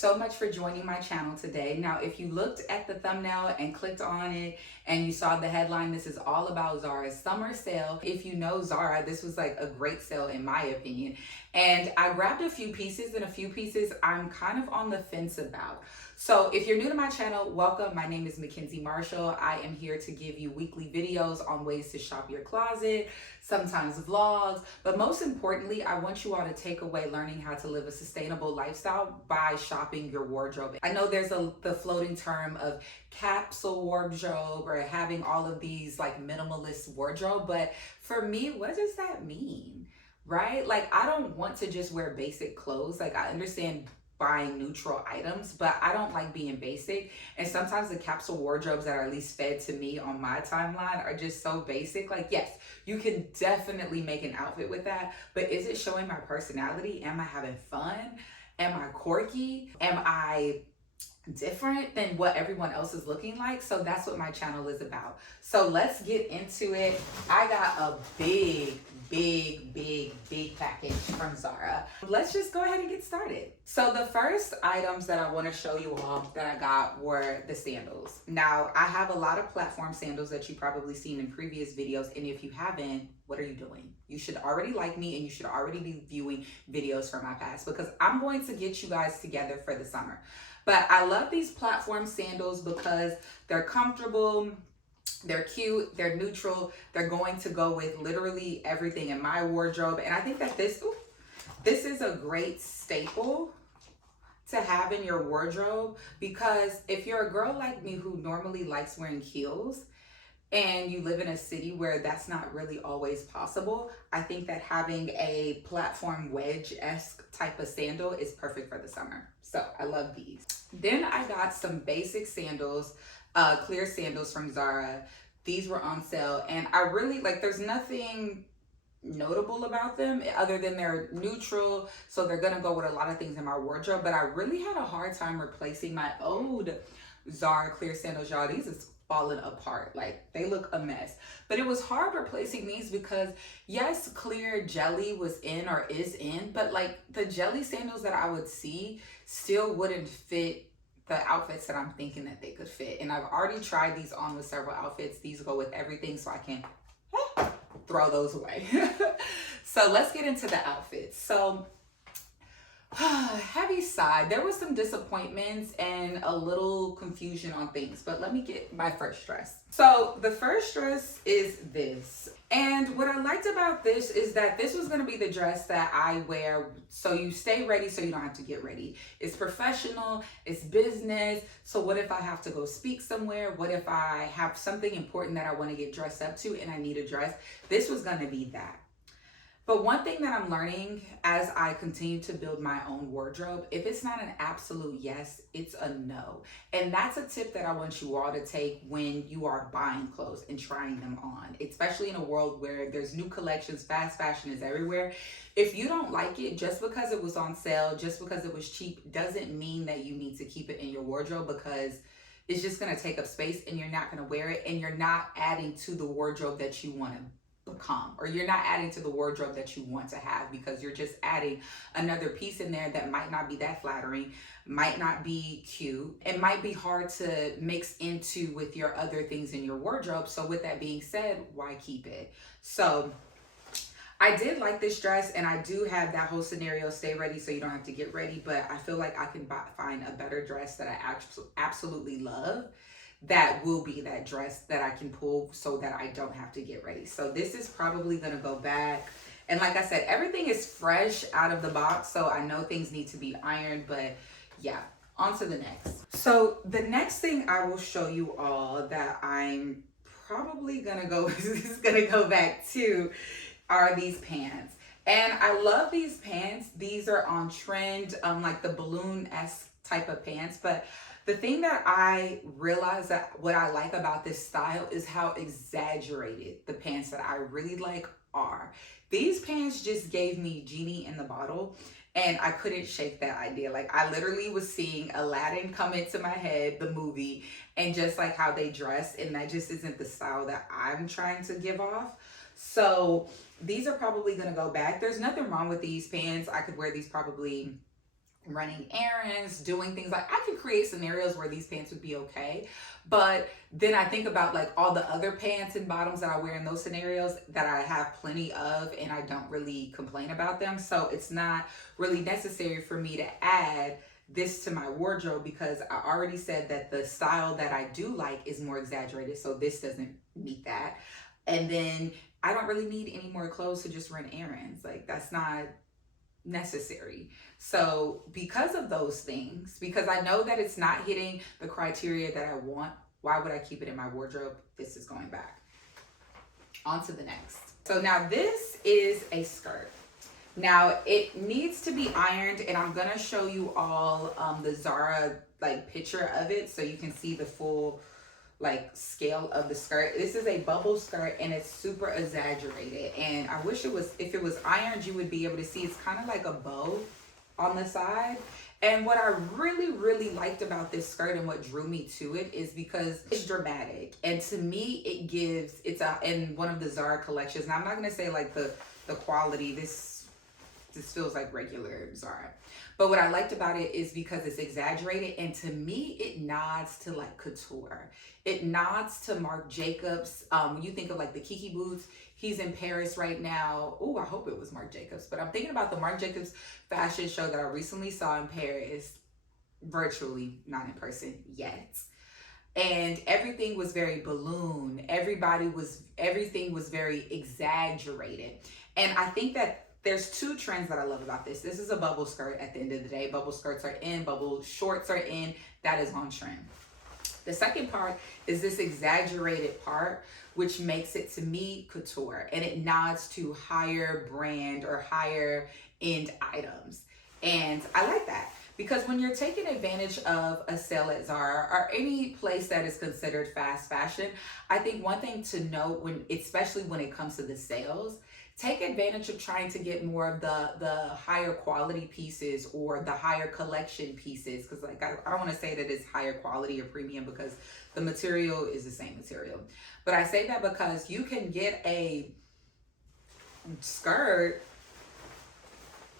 so much for joining my channel today. Now, if you looked at the thumbnail and clicked on it and you saw the headline, this is all about Zara's summer sale. If you know Zara, this was like a great sale in my opinion. And I grabbed a few pieces, and a few pieces I'm kind of on the fence about. So if you're new to my channel, welcome. My name is Mackenzie Marshall. I am here to give you weekly videos on ways to shop your closet, sometimes vlogs, but most importantly, I want you all to take away learning how to live a sustainable lifestyle by shopping your wardrobe. I know there's the floating term of capsule wardrobe or having all of these like minimalist wardrobe, but for me, what does that mean? Right? Like, I don't want to just wear basic clothes. Like, I understand buying neutral items, but I don't like being basic. And sometimes the capsule wardrobes that are at least fed to me on my timeline are just so basic. Like, yes, you can definitely make an outfit with that, but is it showing my personality? Am I having fun? Am I quirky? Am I different than what everyone else is looking like? So that's what my channel is about. So let's get into it. I got a big package from Zara. Let's just go ahead and get started. So the first items that I want to show you all that I got were the sandals. Now, I have a lot of platform sandals that you've probably seen in previous videos, and if you haven't, what are you doing? You should already like me, and you should already be viewing videos from my past, because I'm going to get you guys together for the summer. But I love these platform sandals because they're comfortable, they're cute, they're neutral, they're going to go with literally everything in my wardrobe. And I think that this is a great staple to have in your wardrobe, because if you're a girl like me who normally likes wearing heels and you live in a city where that's not really always possible, I think that having a platform wedge-esque type of sandal is perfect for the summer. So I love these. Then I got some basic sandals, clear sandals from Zara. These were on sale, and I really like, there's nothing notable about them other than they're neutral, so they're gonna go with a lot of things in my wardrobe. But I really had a hard time replacing my old Zara clear sandals, y'all. These is falling apart, like they look a mess. But it was hard replacing these because yes, clear jelly was in or is in, but like the jelly sandals that I would see still wouldn't fit the outfits that I'm thinking that they could fit. And I've already tried these on with several outfits. These go with everything, so I can throw those away. So let's get into the outfits. So heavy side, there was some disappointments and a little confusion on things, but let me get my first dress. So the first dress is this, and what I liked about this is that this was going to be the dress that I wear so you stay ready, so you don't have to get ready. It's professional, it's business. So what if I have to go speak somewhere? What if I have something important that I want to get dressed up to and I need a dress? This was going to be that. But one thing that I'm learning as I continue to build my own wardrobe, if it's not an absolute yes, it's a no. And that's a tip that I want you all to take when you are buying clothes and trying them on, especially in a world where there's new collections, fast fashion is everywhere. If you don't like it, just because it was on sale, just because it was cheap, doesn't mean that you need to keep it in your wardrobe, because it's just going to take up space and you're not going to wear it, and you're not adding to the wardrobe that you want to become, or you're not adding to the wardrobe that you want to have, because you're just adding another piece in there that might not be that flattering, might not be cute, it might be hard to mix into with your other things in your wardrobe. So with that being said, why keep it? So I did like this dress, and I do have that whole scenario, stay ready so you don't have to get ready, but I feel like I can find a better dress that I absolutely love that will be that dress that I can pull so that I don't have to get ready. So this is probably gonna go back. And like I said, everything is fresh out of the box, so I know things need to be ironed, but yeah, on to the next. So the next thing I will show you all that I'm probably gonna go back to are these pants. And I love these pants. These are on trend, like the balloon-esque type of pants, but the thing that I realized that what I like about this style is how exaggerated the pants that I really like are. These pants just gave me Genie in the bottle, and I couldn't shake that idea. Like, I literally was seeing Aladdin come into my head, the movie, and just like how they dress, and that just isn't the style that I'm trying to give off. So these are probably gonna go back. There's nothing wrong with these pants. I could wear these probably running errands, doing things. Like, I could create scenarios where these pants would be okay, but then I think about like all the other pants and bottoms that I wear in those scenarios that I have plenty of, and I don't really complain about them. So it's not really necessary for me to add this to my wardrobe, because I already said that the style that I do like is more exaggerated, so this doesn't meet that. And then I don't really need any more clothes to just run errands. Like, that's not necessary. So because of those things, because I know that it's not hitting the criteria that I want, why would I keep it in my wardrobe? This is going back. On to the next. So now this is a skirt. Now it needs to be ironed, and I'm gonna show you all the Zara like picture of it so you can see the full like scale of the skirt. This is a bubble skirt, and it's super exaggerated, and I wish it was, if it was ironed, you would be able to see it's kind of like a bow on the side. And what I really liked about this skirt and what drew me to it is because it's dramatic, and to me it gives, it's in one of the Zara collections. Now I'm not gonna say like the quality, this feels like regular Zara. But what I liked about it is because it's exaggerated, and to me, it nods to like couture. It nods to Marc Jacobs. When you think of like the Kiki boots, he's in Paris right now. Oh, I hope it was Marc Jacobs. But I'm thinking about the Marc Jacobs fashion show that I recently saw in Paris, virtually, not in person yet. And everything was very balloon. Everything was very exaggerated. And I think that there's two trends that I love about this. This is a bubble skirt at the end of the day. Bubble skirts are in, bubble shorts are in. That is on trend. The second part is this exaggerated part, which makes it, to me, couture. And it nods to higher brand or higher end items. And I like that, because when you're taking advantage of a sale at Zara or any place that is considered fast fashion, I think one thing to note, especially when it comes to the sales, take advantage of trying to get more of the higher quality pieces or the higher collection pieces. Because like I don't want to say that it's higher quality or premium, because the material is the same material. But I say that because you can get a skirt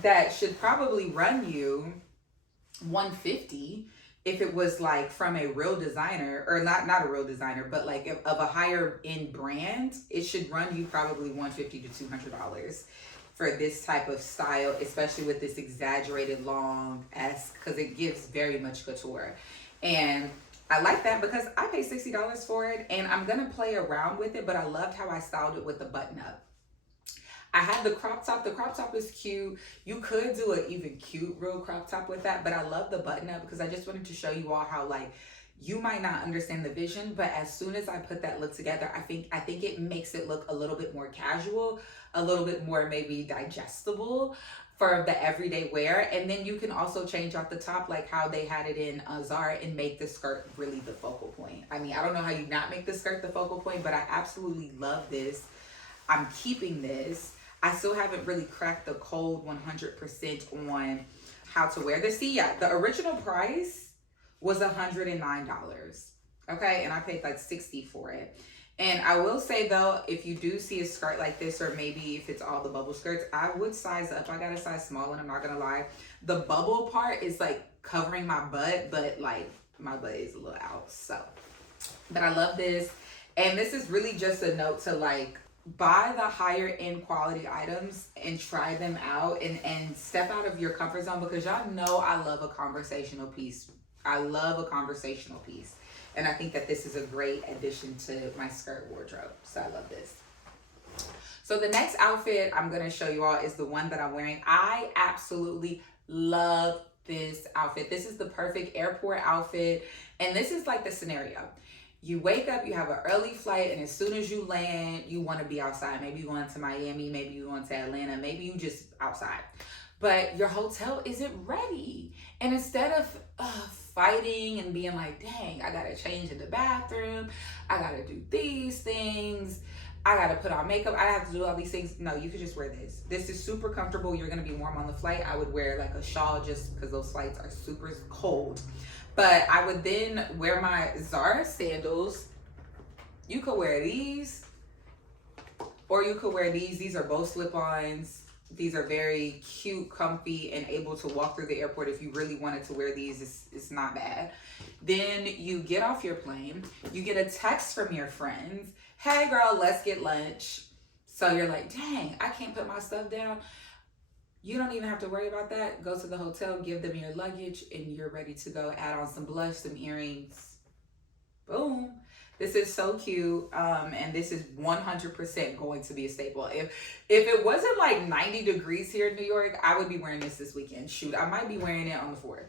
that should probably run you $150 if it was like from a real designer, or not a real designer, but like of a higher end brand. It should run you probably $150 to $200 for this type of style, especially with this exaggerated long esque, because it gives very much couture. And I like that because I paid $60 for it, and I'm gonna play around with it, but I loved how I styled it with the button up. I had the crop top. The crop top is cute. You could do an even cute real crop top with that, but I love the button up because I just wanted to show you all how, like, you might not understand the vision, but as soon as I put that look together, I think it makes it look a little bit more casual, a little bit more maybe digestible for the everyday wear. And then you can also change out the top like how they had it in Zara and make the skirt really the focal point. I mean, I don't know how you not make the skirt the focal point, but I absolutely love this. I'm keeping this. I still haven't really cracked the code 100% on how to wear this. See, yeah, the original price was $109, okay? And I paid like $60 for it. And I will say though, if you do see a skirt like this, or maybe if it's all the bubble skirts, I would size up. I got a size small, and I'm not gonna lie. The bubble part is like covering my butt, but like my butt is a little out, so. But I love this. And this is really just a note to like, buy the higher end quality items and try them out and step out of your comfort zone, because y'all know I love a conversational piece. I love a conversational piece. And I think that this is a great addition to my skirt wardrobe. So I love this. So the next outfit I'm going to show you all is the one that I'm wearing. I absolutely love this outfit. This is the perfect airport outfit. And this is like the scenario. You wake up, you have an early flight, and as soon as you land, you want to be outside. Maybe you're going to Miami, maybe you're going to Atlanta, maybe you just outside. But your hotel isn't ready. And instead of fighting and being like, dang, I got to change in the bathroom, I got to do these things, I got to put on makeup, I have to do all these things. No, you could just wear this. This is super comfortable. You're going to be warm on the flight. I would wear like a shawl just because those flights are super cold. But I would then wear my Zara sandals. You could wear these, or you could wear these. These are both slip-ons. These are very cute, comfy, and able to walk through the airport. If you really wanted to wear these, it's not bad. Then you get off your plane, you get a text from your friends, hey girl, let's get lunch. So you're like, dang, I can't put my stuff down. You don't even have to worry about that. Go to the hotel, give them your luggage, and you're ready to go. Add on some blush, some earrings. Boom. This is so cute, and this is 100% going to be a staple. If it wasn't like 90 degrees here in New York, I would be wearing this weekend. Shoot, I might be wearing it on the 4th,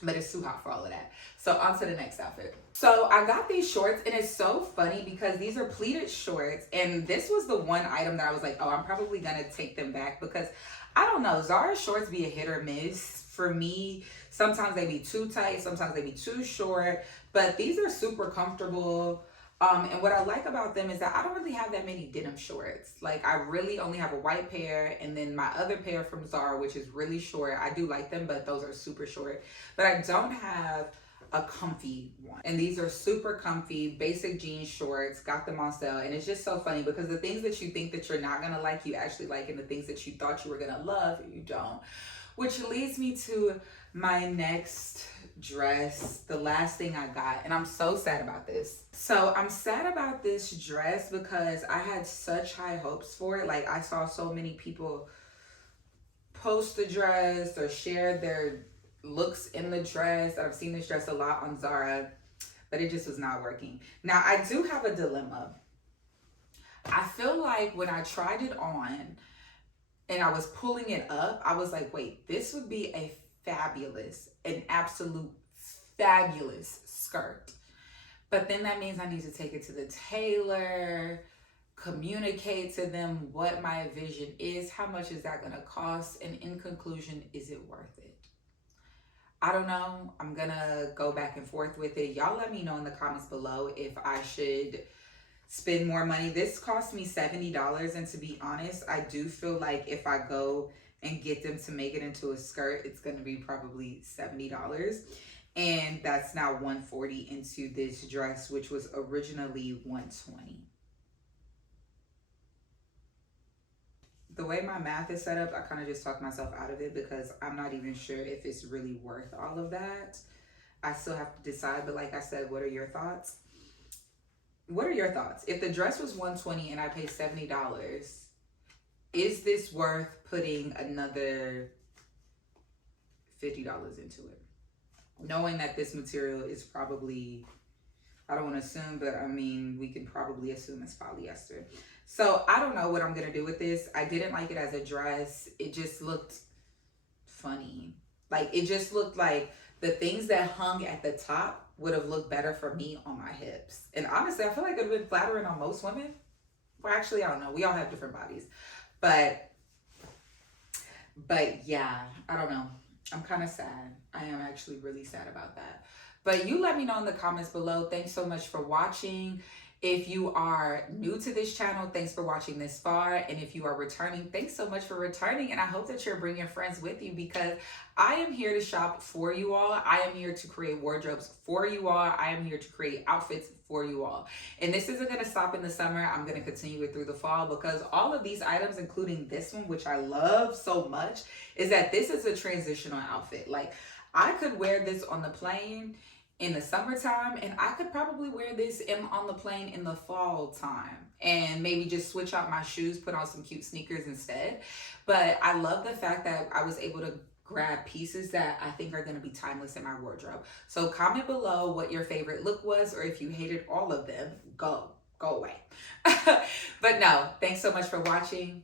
but it's too hot for all of that. So on to the next outfit. So I got these shorts, and it's so funny because these are pleated shorts, and this was the one item that I was like, oh, I'm probably gonna take them back because I don't know, Zara shorts be a hit or miss for me. Sometimes they be too tight, sometimes they be too short, but these are super comfortable. And what I like about them is that I don't really have that many denim shorts. Like, I really only have a white pair, and then my other pair from Zara, which is really short. I do like them, but those are super short. But I don't have a comfy one. And these are super comfy, basic jean shorts, got them on sale. And it's just so funny because the things that you think that you're not gonna like, you actually like, and the things that you thought you were gonna love, you don't. Which leads me to my next dress, the last thing I got, and I'm so sad about this. So I'm sad about this dress because I had such high hopes for it. Like, I saw so many people post the dress or share their looks in the dress. I've seen this dress a lot on Zara, but it just was not working. Now, I do have a dilemma. I feel like when I tried it on and I was pulling it up, I was like, wait, this would be a fabulous, an absolute fabulous skirt. But then that means I need to take it to the tailor, communicate to them what my vision is, how much is that gonna cost, and in conclusion, is it worth it? I don't know. I'm gonna go back and forth with it. Y'all let me know in the comments below if I should spend more money. This cost me $70, and to be honest, I do feel like if I go and get them to make it into a skirt, it's gonna be probably $70. And that's now $140 into this dress, which was originally $120. The way my math is set up, I kind of just talked myself out of it because I'm not even sure if it's really worth all of that. I still have to decide, but like I said, what are your thoughts? What are your thoughts? If the dress was $120 and I paid $70, is this worth putting another $50 into it? Knowing that this material is probably, I don't want to assume, but I mean, we can probably assume it's polyester. So I don't know what I'm going to do with this. I didn't like it as a dress. It just looked funny. Like, it just looked like the things that hung at the top would have looked better for me on my hips. And honestly, I feel like it would have been flattering on most women. Well, actually, I don't know. We all have different bodies. But yeah, I don't know. I'm kind of sad. I am actually really sad about that. But you let me know in the comments below. Thanks so much for watching. If you are new to this channel, thanks for watching this far. And if you are returning, thanks so much for returning. And I hope that you're bringing friends with you because I am here to shop for you all. I am here to create wardrobes for you all. I am here to create outfits for you all. And this isn't going to stop in the summer. I'm going to continue it through the fall because all of these items, including this one, which I love so much, is that this is a transitional outfit. Like, I could wear this on the plane in the summertime, and I could probably wear this on the plane in the fall time and maybe just switch out my shoes, put on some cute sneakers instead. But I love the fact that I was able to grab pieces that I think are going to be timeless in my wardrobe. So comment below what your favorite look was, or if you hated all of them, go away. But no, thanks so much for watching.